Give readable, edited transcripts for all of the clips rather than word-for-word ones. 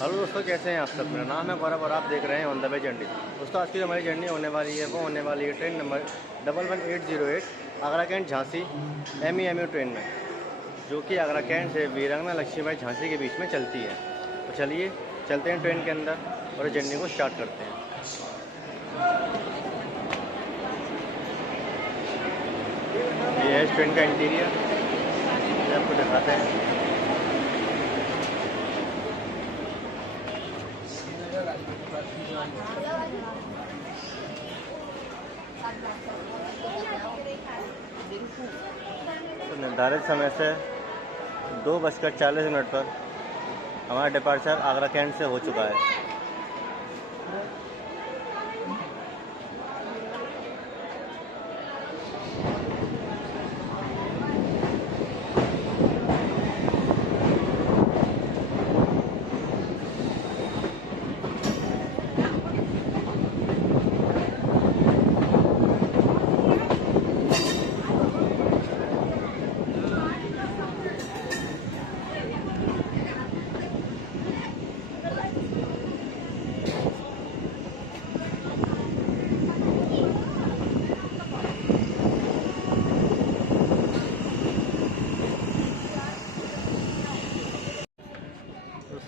Hello दोस्तों, कैसे हैं आप सब। मेरा नाम है गौरव और आप देख रहे हैं ऑन द वे जर्नी। दोस्तों, आज की जो हमारी जर्नी होने वाली है वो होने वाली है train number 11808 Agra Cantt Jhansi MEMU train में, जो कि आगरा कैंट से वीरांगना लक्ष्मीबाई झांसी के बीच में चलती है। तो चलिए चलते हैं ट्रेन के अंदर और जर्नी को स्टार्ट करते हैं। ये है ट्रेन का इंटीरियर, ये आपको दिखाते हैं। तो निर्धारित समय से 2:40 पर हमारा डिपार्चर आगरा कैंट से हो चुका है।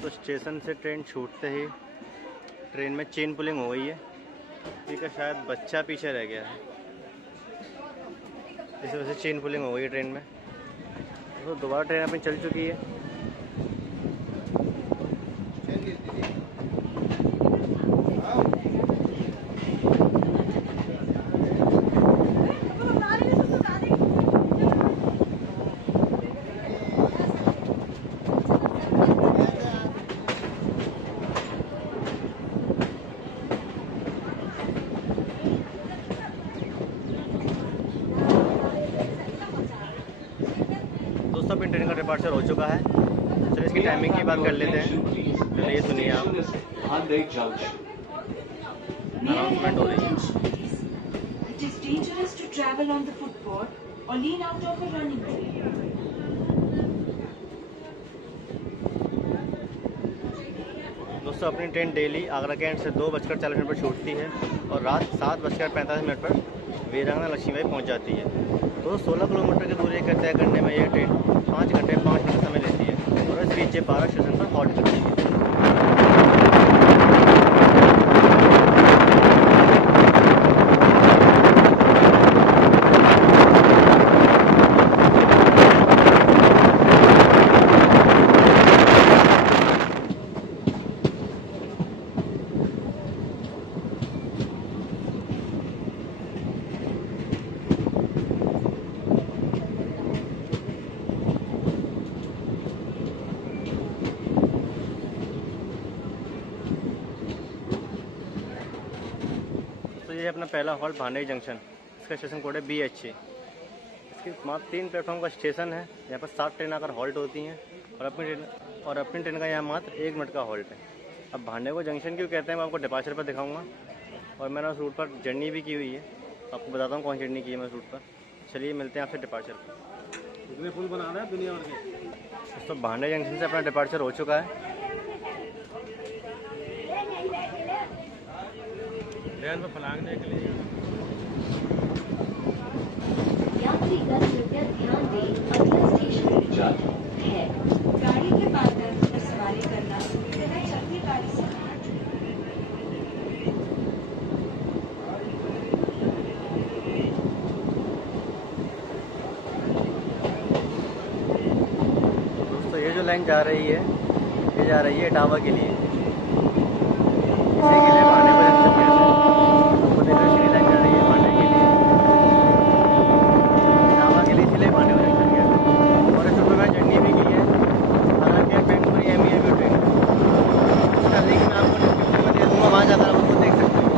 तो स्टेशन से ट्रेन छूटते ही ट्रेन में चेन पुलिंग हो गई है। ठीक है, शायद बच्चा पीछे रह गया है, इस वजह से चेन पुलिंग हो गई है ट्रेन में। तो दोबारा ट्रेन अपनी चल चुकी है। दोस्तों, अपनी ट्रेन का डिपार्चर हो चुका है। चलिए इसकी टाइमिंग की बात कर लेते हैं। चलिए सुनिए आप, अनाउंसमेंट हो रही है। It is dangerous to travel on the footboard or lean out of a running train. दोस्तों, अपनी ट्रेन डेली आगरा कैंट से 2:40 पर छूटती है और रात 7:45 पर वीरांगना लक्ष्मीबाई पहुंच जाती है। तो 16 किलोमीटर की दूरी का तय करने में यह ट्रेन 5 घंटे 5 मिनट समय लेती है और इस बीच 12 स्टेशन पर हॉल्ट करती है। तो ये अपना पहला हॉल्ट भांडे जंक्शन, इसका स्टेशन कोड है BH। इसके मात्र 3 प्लेटफॉर्म का स्टेशन है। यहाँ पर 7 ट्रेन आकर हॉल्ट होती हैं और अपनी ट्रेन का यहाँ मात्र 1 मिनट का हॉल्ट है। अब भांडे को जंक्शन क्यों कहते हैं मैं आपको डिपार्चर पर दिखाऊंगा। और मैंने उस रूट पर जर्नी भी की हुई है, आपको बताता हूँ कौन सी जर्नी की है मैं उस रूट पर। चलिए मिलते हैं आपसे डिपार्चर पर। कितने फुल बना रहा है दुनिया भर के। दोस्तों, भांडे जंक्शन से अपना डिपार्चर हो चुका है। ट्रेन में फलांगने के लिए यात्रीगण कृपया ध्यान दें, अगला स्टेशन है। गाड़ी के पार्टनर पर सवारी करना तथा चलती गाड़ी से दोस्तों, ये जो लाइन जा रही है ये जा रही है इटावा के लिए। इसी के लिए भांडे को जंक्शन कहते हैं। आपको देखो इसी लाइन जा रही है भांडे के लिए, इटावा के लिए, इसलिए भांडे को जंक्शन कहते हैं। और इस रूट में मैंने जर्नी भी की है Agra Cantt Bengaluru MEMU train. इसका लिंक मैं आपको डिस्क्रिप्शन में दे दूँगा, वहाँ जाकर आप उसको देख सकते हैं।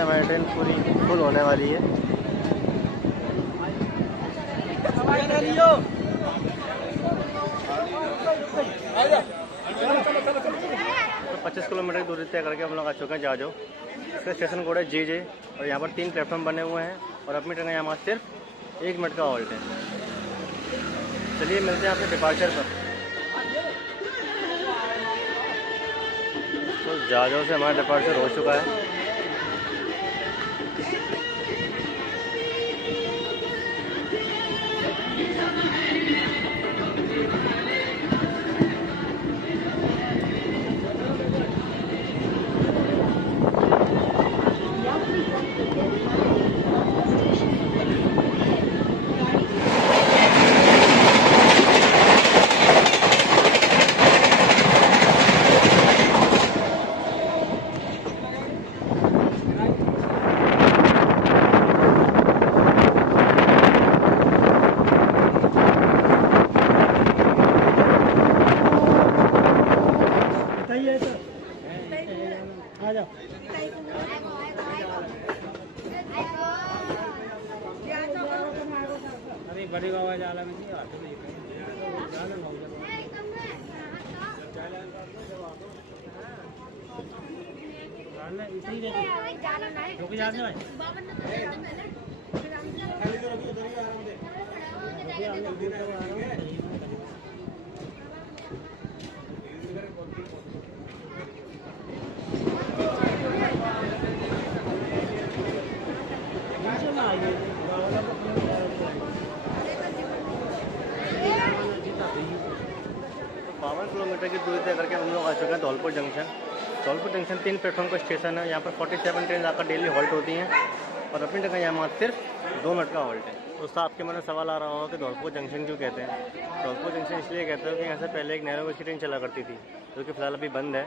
से हमारी ट्रेन पूरी फुल होने वाली है। तो 25 किलोमीटर की दूरी तय करके हम लोग आ चुके हैं जाजो। इसका स्टेशन कोड है JJ और यहाँ पर 3 प्लेटफॉर्म बने हुए हैं और अपनी ट्रेन का यहाँ सिर्फ 1 मिनट का हॉल्ट है। चलिए मिलते हैं आपके डिपार्चर पर। तो जाजो से हमारा डिपार्चर हो चुका है। अरे बड़ी बाबा जाला में नहीं आते नहीं इसे ही रुक जाने भाई किलोमीटर की दूरी तय करके हम लोग आ चुके हैं Dholpur junction. Dholpur junction 3 platform का स्टेशन है। यहाँ पर 47 ट्रेन आकर डेली हॉल्ट होती हैं और अपनी जगह यहाँ सिर्फ 2 मिनट का हॉल्ट है। दोस्तों आपके मन में सवाल आ रहा होगा कि धौलपुर जंक्शन क्यों कहते हैं। धौलपुर जंक्शन इसलिए कहते हैं कि यहाँ से पहले एक नैरो की ट्रेन चला करती थी जो कि फिलहाल अभी बंद है।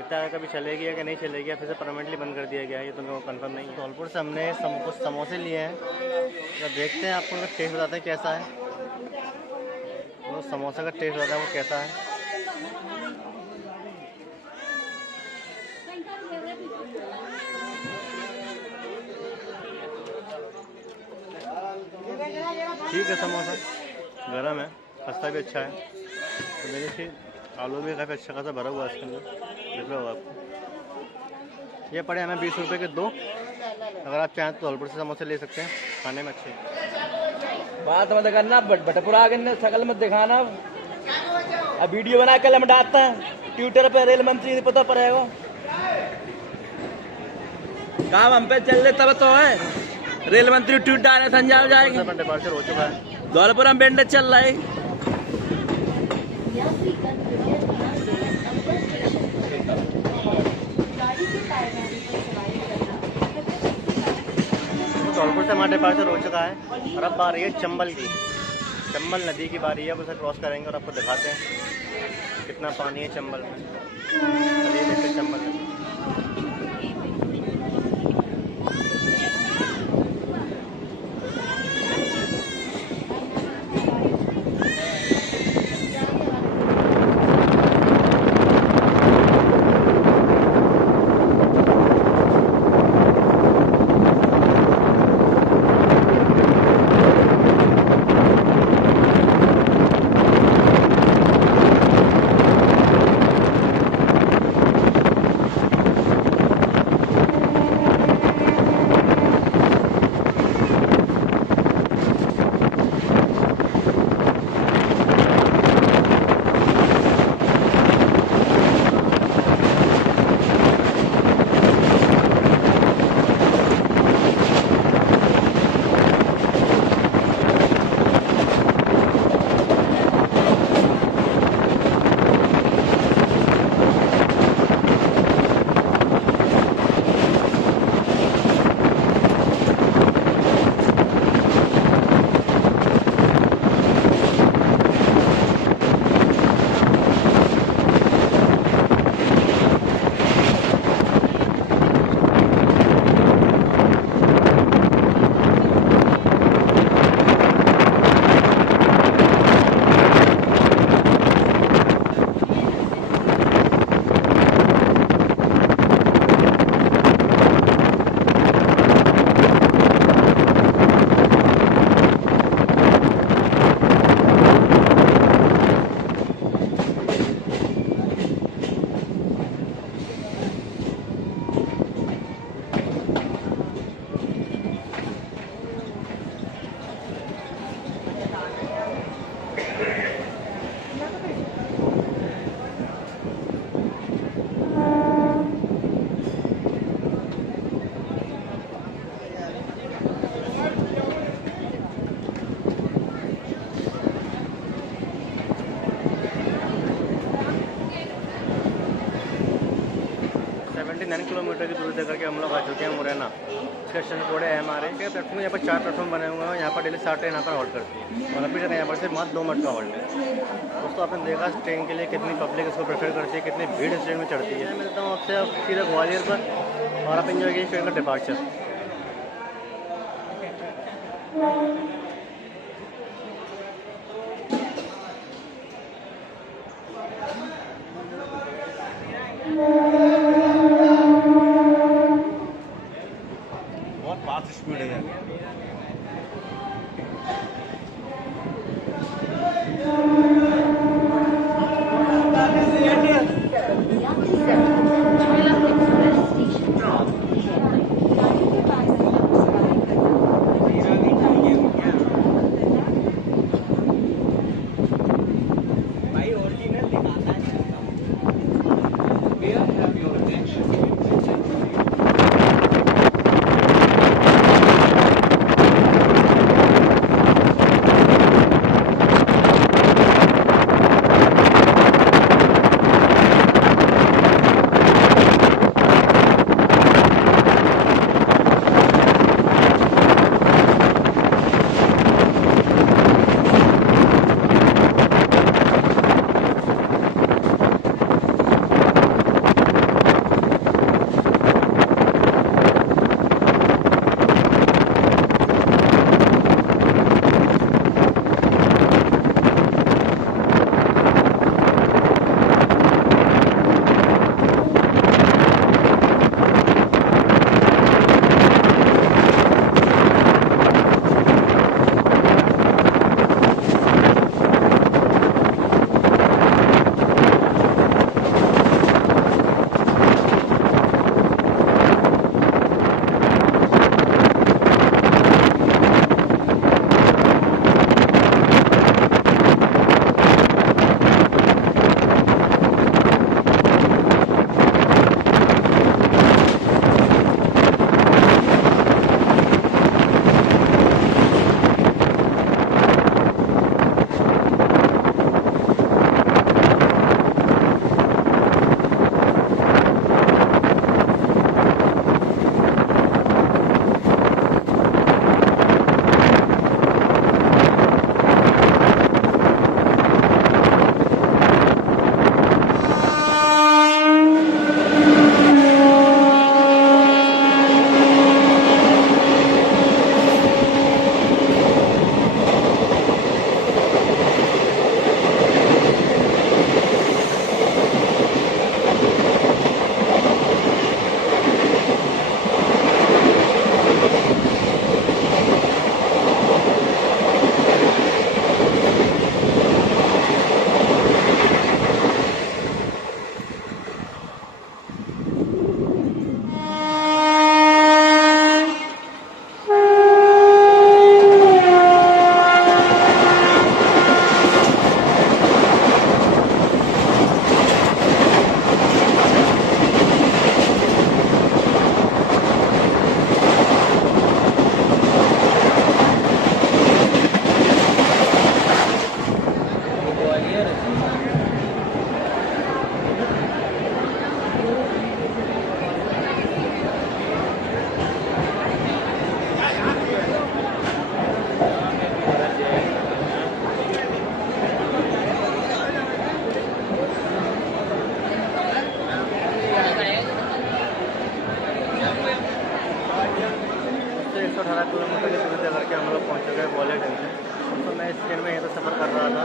इतना है कभी चलेगी या कि नहीं चलेगी या फिर से परमानेंटली बंद कर दिया गया है, ये तो मेरे को कन्फर्म नहीं है। धौलपुर से हमने कुछ समोसे लिए हैं, तो देखते हैं आपको उनका टेस्ट बताते हैं कैसा है। वो समोसा का टेस्ट बताता है वो कैसा है। ठीक है, समोसा गरम है, खस्ता भी अच्छा है। तो देखिए आलू भी काफ़ी अच्छा खासा भरा हुआ है इसके अंदर, दिख रहा होगा आपको। ये पड़े हमें 20 रुपये के 2। अगर आप चाहें तो धौलपुर से समोसे ले सकते हैं, खाने में अच्छे। बात मत करना, बटपुर आगे शकल मत दिखाना। अब वीडियो बना के हम डालते हैं ट्विटर पे, रेल मंत्री पता पड़ेगा काम हम पे चल रहे तब तो है। रेल मंत्री ट्वीट डाले संजाल जाएगी। डिपार्चर हो चुका है। धौलपुर में बेंड चल रहा है। धौलपुर से हमारा डिपार्चर हो चुका है और अब बारी है चंबल की। चंबल नदी की बारी है, अब उसे क्रॉस करेंगे और आपको दिखाते हैं कितना पानी है चंबल में। चलिए देखते हैं चंबल में। किलोमीटर की दूरी तय करके हम लोग आ चुके हैं मुरैना। इसका स्टेशन कोड है MRA। प्लेटफॉर्म यहाँ पर 4 प्लेटफॉर्म बने हुए हैं। यहाँ पर डेली 7 ट्रेन आकर हॉल्ट करती है और अभी तक यहाँ पर से मात्र 2 मिनट का हॉल्ट है। दोस्तों आपने देखा ट्रेन के लिए कितनी पब्लिक इसको प्रेफर करती है, कितनी भीड़ इस ट्रेन में चढ़ती है। मिलता हूँ आपसे अब सीधा ग्वालियर पर और आप एंजॉय कीजिए ट्रेन का डिपार्चर। बहुत फास्ट स्पीड है। यात्री जनरल एक्सप्रेस स्टेशन ड्रॉप है। गाड़ी के पास सवारी भाई ओरिजिनल दिखाता है। किलोमीटर की दूरी तय करके हम लोग पहुँच चुके हैं ग्वालियर जंक्शन। तो मैं इस ट्रेन में यहाँ पर सफ़र कर रहा था।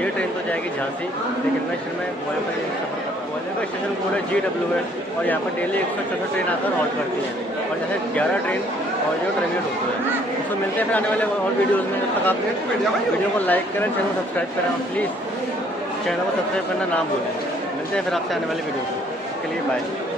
ये ट्रेन तो जाएगी झांसी, लेकिन मैं इस ट्रेन में ग्वालियर पर सफ़र कर रहा हूँ। ग्वालियर का स्टेशन कोड है GWS और यहाँ पर डेली 164 ट्रेन आकर हॉल्ट करती हैं और जैसे 11 ट्रेन और जो ट्रेन होती है। उसको मिलते हैं फिर आने वाले और वीडियोज़ में। तब तक आप वीडियो को लाइक करें, चैनल को सब्सक्राइब करें और प्लीज़ चैनल को सब्सक्राइब करना ना भूलें। मिलते हैं फिर आपसे आने वाली वीडियो के लिए। बाय।